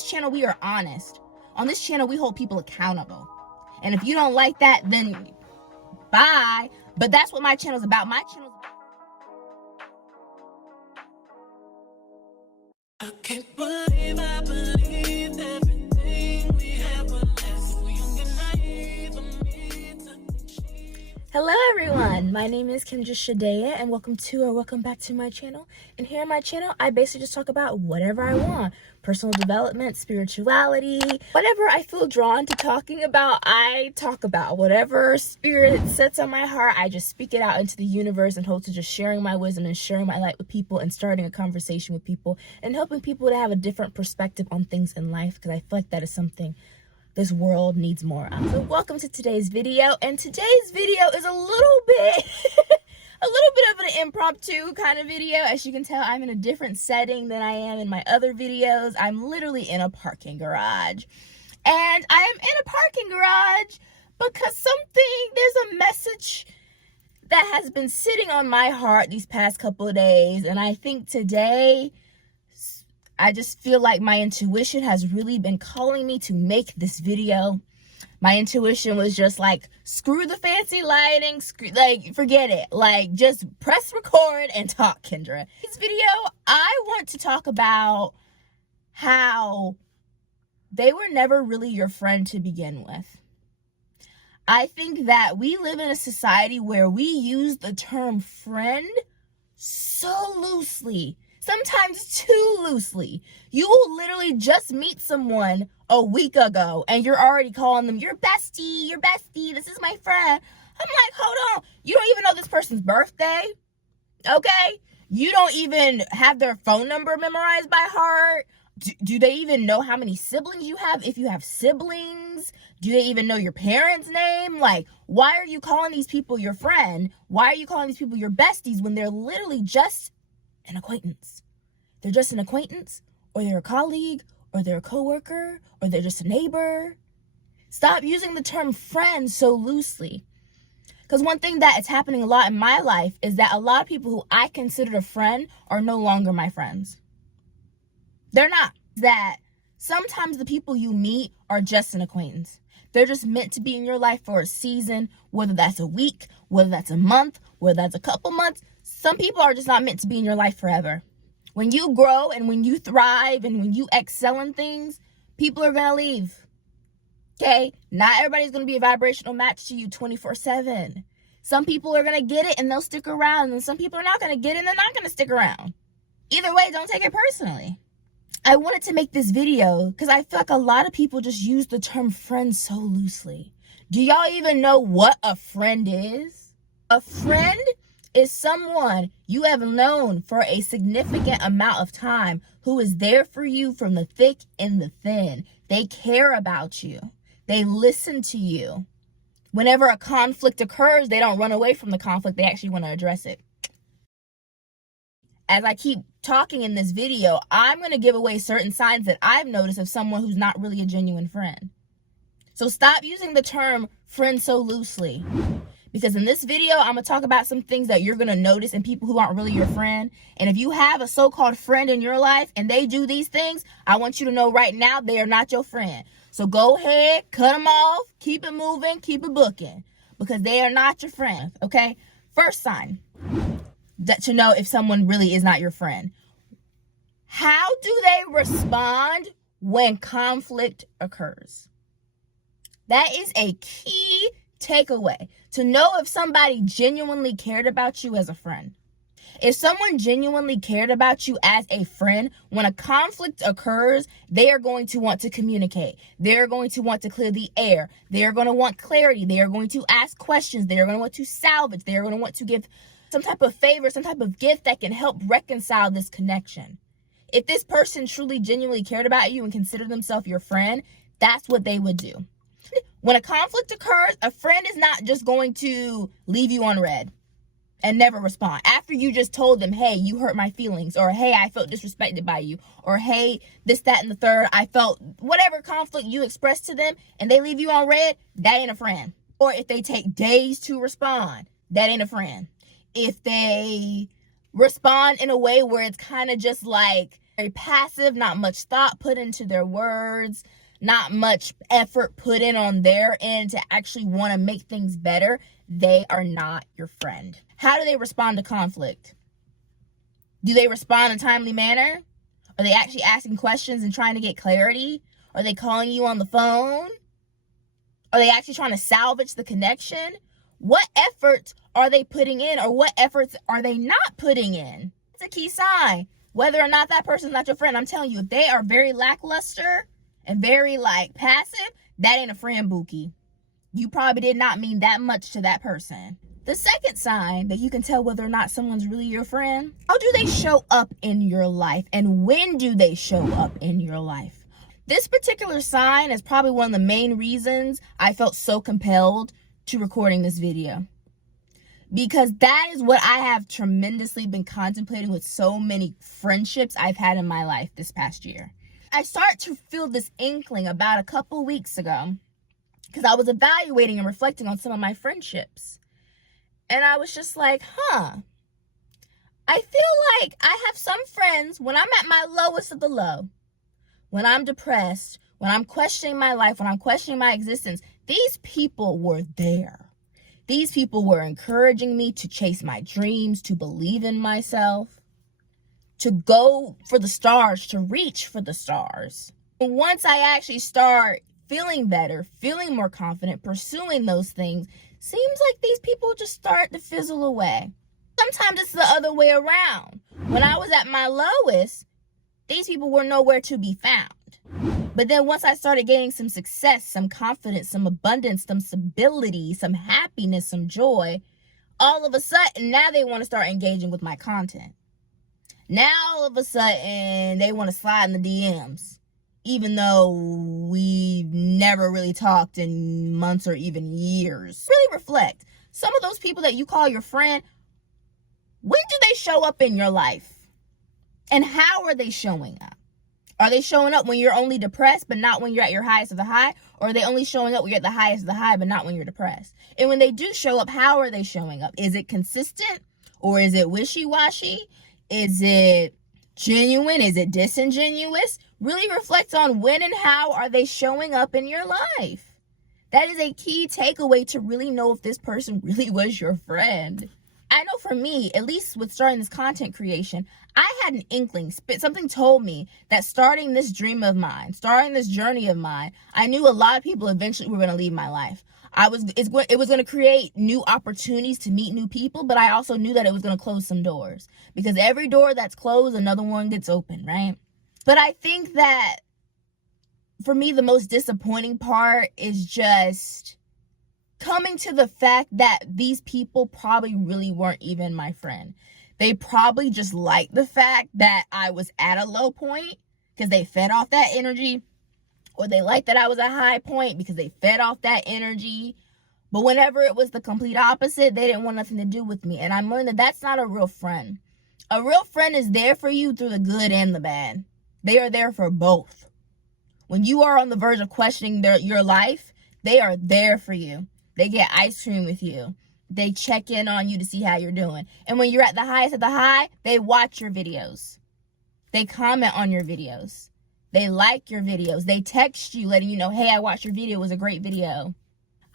this channel, we are honest. On this channel, we hold people accountable. And if you don't like that, then bye. But that's what my channel's about. My channel's about. I can't believe I believed everything we had, but less young and naive of me to. Hello everyone, my name is Kendra Chideya and welcome back to my channel. And here on my channel, I basically just talk about whatever I want. Personal development, spirituality, whatever I feel drawn to talking about, I talk about. Whatever spirit sets on my heart, I just speak it out into the universe and hope to just sharing my wisdom and sharing my light with people and starting a conversation with people and helping people to have a different perspective on things in life, because I feel like that is something this world needs more of. So welcome to today's video, and today's video is a little bit of an impromptu kind of video. As you can tell, I'm in a different setting than I am in my other videos. I'm literally in a parking garage, and I am in a parking garage because there's a message that has been sitting on my heart these past couple of days, and I think today I just feel like my intuition has really been calling me to make this video. My intuition was just like, screw the fancy lighting, forget it. Like, just press record and talk, Kendra. This video, I want to talk about how they were never really your friend to begin with. I think that we live in a society where we use the term friend so loosely. Sometimes too loosely. You will literally just meet someone a week ago and you're already calling them your bestie, this is my friend. I'm like, hold on. You don't even know this person's birthday, okay? You don't even have their phone number memorized by heart. Do they even know how many siblings you have, if you have siblings? Do they even know your parents' name? Like, why are you calling these people your friend? Why are you calling these people your besties when they're literally just an acquaintance? They're just an acquaintance, or they're a colleague, or they're a coworker, or they're just a neighbor. Stop using the term friend so loosely. Because one thing that is happening a lot in my life is that a lot of people who I considered a friend are no longer my friends. They're not. That sometimes the people you meet are just an acquaintance. They're just meant to be in your life for a season, whether that's a week, whether that's a month, whether that's a couple months. Some people are just not meant to be in your life forever. When you grow and when you thrive and when you excel in things, people are going to leave. Okay? Not everybody's going to be a vibrational match to you 24/7. Some people are going to get it and they'll stick around, and some people are not going to get it and they're not going to stick around. Either way, don't take it personally. I wanted to make this video because I feel like a lot of people just use the term friend so loosely. Do y'all even know what a friend is? A friend is someone you have known for a significant amount of time who is there for you from the thick and the thin. They care about you. They listen to you. Whenever a conflict occurs, they don't run away from the conflict. They actually want to address it. As I keep talking in this video, I'm going to give away certain signs that I've noticed of someone who's not really a genuine friend. So stop using the term friend so loosely. Because in this video, I'm going to talk about some things that you're going to notice in people who aren't really your friend. And if you have a so-called friend in your life and they do these things, I want you to know right now they are not your friend. So go ahead, cut them off, keep it moving, keep it booking. Because they are not your friend, okay? First sign that to know if someone really is not your friend. How do they respond when conflict occurs? That is a key takeaway to know if somebody genuinely cared about you as a friend. If someone genuinely cared about you as a friend, when a conflict occurs, they are going to want to communicate. They're going to want to clear the air. They are going to want clarity. They are going to ask questions. They are going to want to salvage. They are going to want to give some type of favor, some type of gift that can help reconcile this connection. If this person truly genuinely cared about you and considered themselves your friend, that's what they would do. When a conflict occurs, a friend is not just going to leave you on red and never respond. After you just told them, hey, you hurt my feelings, or hey, I felt disrespected by you, or hey, this, that, and the third, I felt whatever conflict you expressed to them, and they leave you on red, that ain't a friend. Or if they take days to respond, that ain't a friend. If they respond in a way where it's kind of just like very passive, not much thought put into their words, not much effort put in on their end to actually want to make things better, they are not your friend. How do they respond to conflict? Do they respond in a timely manner? Are they actually asking questions and trying to get clarity? Are they calling you on the phone? Are they actually trying to salvage the connection? What efforts are they putting in, or what efforts are they not putting in? It's a key sign. Whether or not that person's not your friend, I'm telling you, if they are very lackluster and very passive, that ain't a friend, Bookie. You probably did not mean that much to that person. The second sign that you can tell whether or not someone's really your friend, how do they show up in your life, and when do they show up in your life? This particular sign is probably one of the main reasons I felt so compelled to recording this video, because that is what I have tremendously been contemplating with so many friendships I've had in my life this past year. I start to feel this inkling about a couple weeks ago, because I was evaluating and reflecting on some of my friendships. And I was just like, I feel like I have some friends when I'm at my lowest of the low, when I'm depressed, when I'm questioning my life, when I'm questioning my existence, these people were there. These people were encouraging me to chase my dreams, to believe in myself, to go for the stars, to reach for the stars. And once I actually start feeling better, feeling more confident, pursuing those things, seems like these people just start to fizzle away. Sometimes it's the other way around. When I was at my lowest, these people were nowhere to be found. But then once I started gaining some success, some confidence, some abundance, some stability, some happiness, some joy, all of a sudden, now they want to start engaging with my content. Now all of a sudden, they want to slide in the DMs, even though we've never really talked in months or even years. Really reflect. Some of those people that you call your friend, when do they show up in your life? And how are they showing up? Are they showing up when you're only depressed, but not when you're at your highest of the high? Or are they only showing up when you're at the highest of the high, but not when you're depressed? And when they do show up, how are they showing up? Is it consistent? Or is it wishy-washy? Is it genuine? Is it disingenuous? Really reflect on when and how are they showing up in your life. That is a key takeaway to really know if this person really was your friend. I know for me, at least with starting this content creation, I had an inkling. Something told me that starting this dream of mine, starting this journey of mine, I knew a lot of people eventually were going to leave my life. It was going to create new opportunities to meet new people, but I also knew that it was going to close some doors. Because every door that's closed, another one gets open, right? But I think that for me, the most disappointing part is just coming to the fact that these people probably really weren't even my friend. They probably just liked the fact that I was at a low point because they fed off that energy, or they liked that I was at a high point because they fed off that energy. But whenever it was the complete opposite, they didn't want nothing to do with me. And I'm learning that that's not a real friend. A real friend is there for you through the good and the bad. They are there for both. When you are on the verge of questioning your life, they are there for you. They get ice cream with you. They check in on you to see how you're doing. And when you're at the highest of the high, they watch your videos. They comment on your videos. They like your videos. They text you letting you know, hey, I watched your video. It was a great video.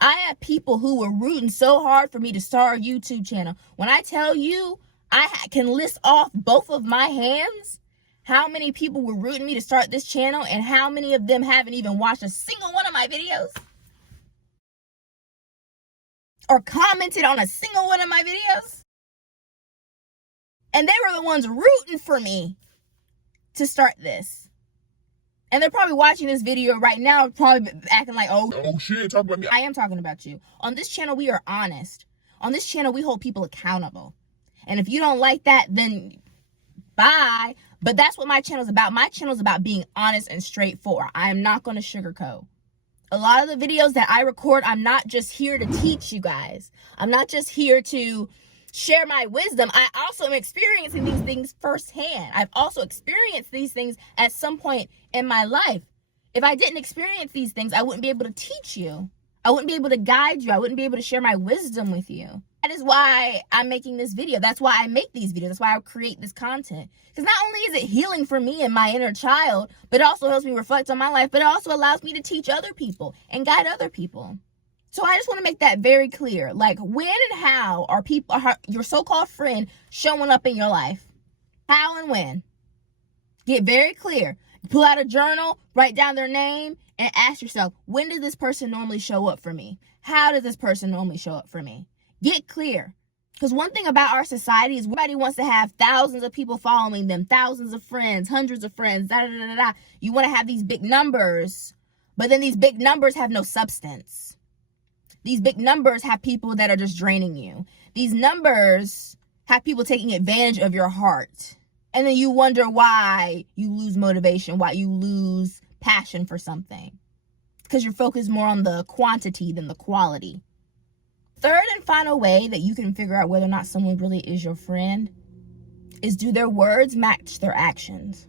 I have people who were rooting so hard for me to start a YouTube channel. When I tell you, I can list off both of my hands how many people were rooting me to start this channel and how many of them haven't even watched a single one of my videos or commented on a single one of my videos. And they were the ones rooting for me to start this. And they're probably watching this video right now, probably acting like, oh shit, talk about me. I am talking about you. On this channel, we are honest. On this channel, we hold people accountable. And if you don't like that, then bye. But that's what my channel is about. My channel is about being honest and straightforward. I am not going to sugarcoat. A lot of the videos that I record, I'm not just here to teach you guys. I'm not just here to share my wisdom. I also am experiencing these things firsthand. I've also experienced these things at some point in my life. If I didn't experience these things, I wouldn't be able to teach you. I wouldn't be able to guide you. I wouldn't be able to share my wisdom with you. That is why I'm making this video. That's why I make these videos. That's why I create this content. Because not only is it healing for me and my inner child, but it also helps me reflect on my life, but it also allows me to teach other people and guide other people. So I just want to make that very clear. Like, when and how are your so-called friend showing up in your life? How and when? Get very clear. Pull out a journal, write down their name, and ask yourself, when does this person normally show up for me? How does this person normally show up for me? Get clear. Because one thing about our society is everybody wants to have thousands of people following them, thousands of friends, hundreds of friends, da da da da da. You want to have these big numbers, but then these big numbers have no substance. These big numbers have people that are just draining you. These numbers have people taking advantage of your heart. And then you wonder why you lose motivation, why you lose passion for something. Because you're focused more on the quantity than the quality. Third and final way that you can figure out whether or not someone really is your friend is, do their words match their actions?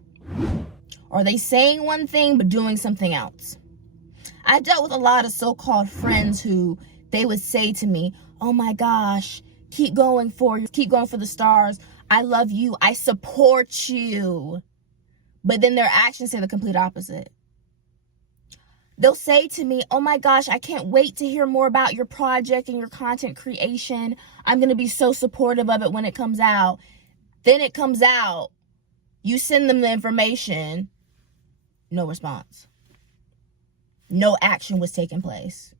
Are they saying one thing but doing something else? I dealt with a lot of so-called friends who they would say to me, oh my gosh, keep going for the stars. I love you. I support you. But then their actions say the complete opposite. They'll say to me, oh my gosh, I can't wait to hear more about your project and your content creation. I'm going to be so supportive of it when it comes out. Then it comes out. You send them the information. No response. No action was taking place.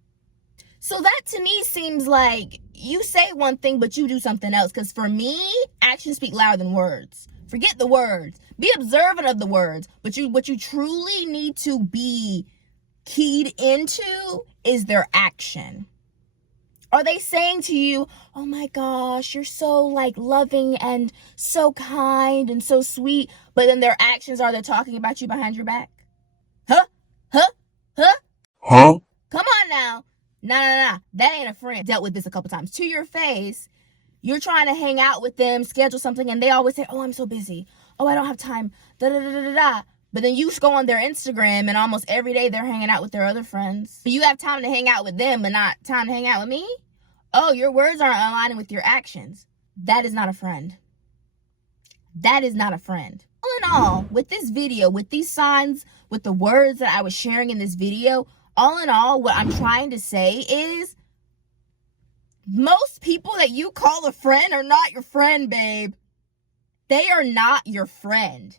So that to me seems like you say one thing, but you do something else. Because for me, actions speak louder than words. Forget the words. Be observant of the words. But what you truly need to be keyed into is their action. Are they saying to you, oh my gosh, you're so like loving and so kind and so sweet, but then their actions are they're talking about you behind your back? Huh? Come on now. Nah. That ain't a friend. Dealt with this a couple times. To your face, you're trying to hang out with them, schedule something, and they always say, oh, I'm so busy. Oh, I don't have time. Da da da da da. But then you go on their Instagram and almost every day they're hanging out with their other friends. You have time to hang out with them but not time to hang out with me? Oh, your words aren't aligning with your actions. That is not a friend. That is not a friend. All in all, with this video, with these signs, with the words that I was sharing in this video, all in all, what I'm trying to say is most people that you call a friend are not your friend, babe. They are not your friend.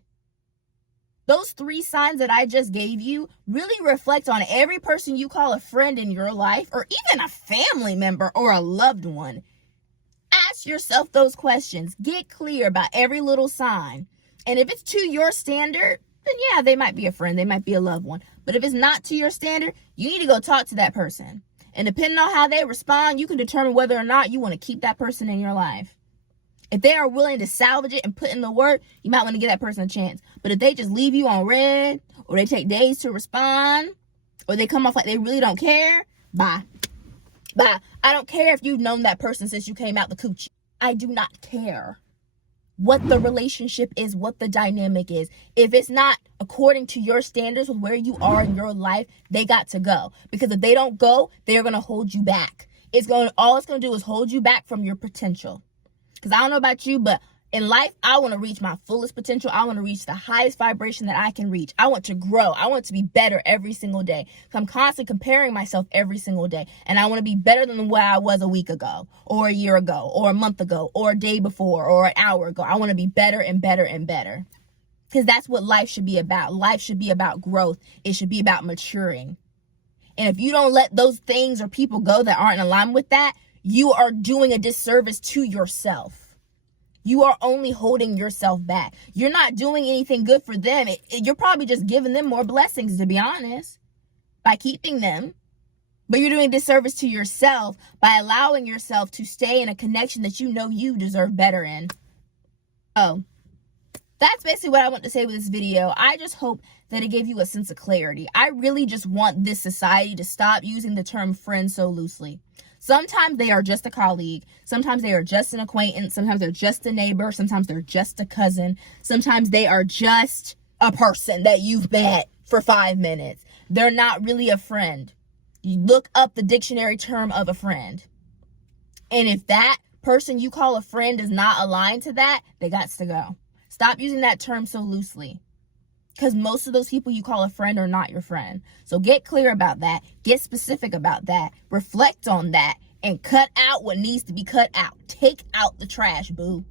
Those 3 signs that I just gave you really reflect on every person you call a friend in your life, or even a family member or a loved one. Ask yourself those questions. Get clear about every little sign. And if it's to your standard, then yeah, they might be a friend. They might be a loved one. But if it's not to your standard, you need to go talk to that person. And depending on how they respond, you can determine whether or not you want to keep that person in your life. If they are willing to salvage it and put in the work, you might want to give that person a chance. But if they just leave you on red, or they take days to respond, or they come off like they really don't care, bye. Bye. I don't care if you've known that person since you came out the coochie. I do not care what the relationship is, what the dynamic is. If it's not according to your standards with where you are in your life, they got to go. Because if they don't go, they're going to hold you back. All it's going to do is hold you back from your potential. Because I don't know about you, but in life, I want to reach my fullest potential. I want to reach the highest vibration that I can reach. I want to grow. I want to be better every single day. So I'm constantly comparing myself every single day. And I want to be better than what I was a week ago, or a year ago, or a month ago, or a day before, or an hour ago. I want to be better and better and better. Because that's what life should be about. Life should be about growth. It should be about maturing. And if you don't let those things or people go that aren't in alignment with that, you are doing a disservice to yourself. You are only holding yourself back. You're not doing anything good for them. You're probably just giving them more blessings, to be honest, by keeping them. But you're doing a disservice to yourself by allowing yourself to stay in a connection that you know you deserve better in. Oh, that's basically what I want to say with this video. I just hope that it gave you a sense of clarity. I really just want this society to stop using the term friend so loosely. Sometimes they are just a colleague. Sometimes they are just an acquaintance. Sometimes they're just a neighbor. Sometimes they're just a cousin. Sometimes they are just a person that you've met for 5 minutes. They're not really a friend. You look up the dictionary term of a friend. And if that person you call a friend is not aligned to that, they got to go. Stop using that term so loosely. Because most of those people you call a friend are not your friend. So get clear about that. Get specific about that. Reflect on that. And cut out what needs to be cut out. Take out the trash, boo.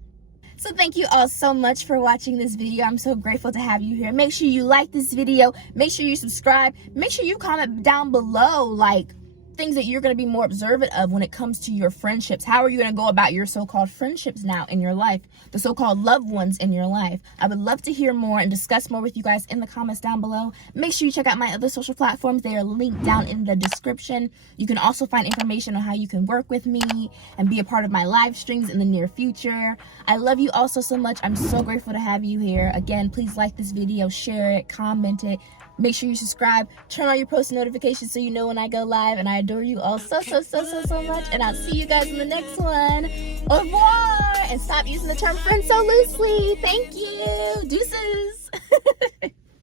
So thank you all so much for watching this video. I'm so grateful to have you here. Make sure you like this video. Make sure you subscribe. Make sure you comment down below, like, things that you're going to be more observant of when it comes to your friendships. How are you going to go about your so-called friendships now in your life? The so-called loved ones in your life. I would love to hear more and discuss more with you guys in the comments down below. Make sure you check out my other social platforms. They are linked down in the description. You can also find information on how you can work with me and be a part of my live streams in the near future. I love you all so much. I'm so grateful to have you here. Again, please like this video, share it, comment it. Make sure you subscribe, turn on your post notifications so you know when I go live, and I adore you all so much, and I'll see you guys in the next one. Au revoir, and stop using the term friend so loosely. Thank you. Deuces.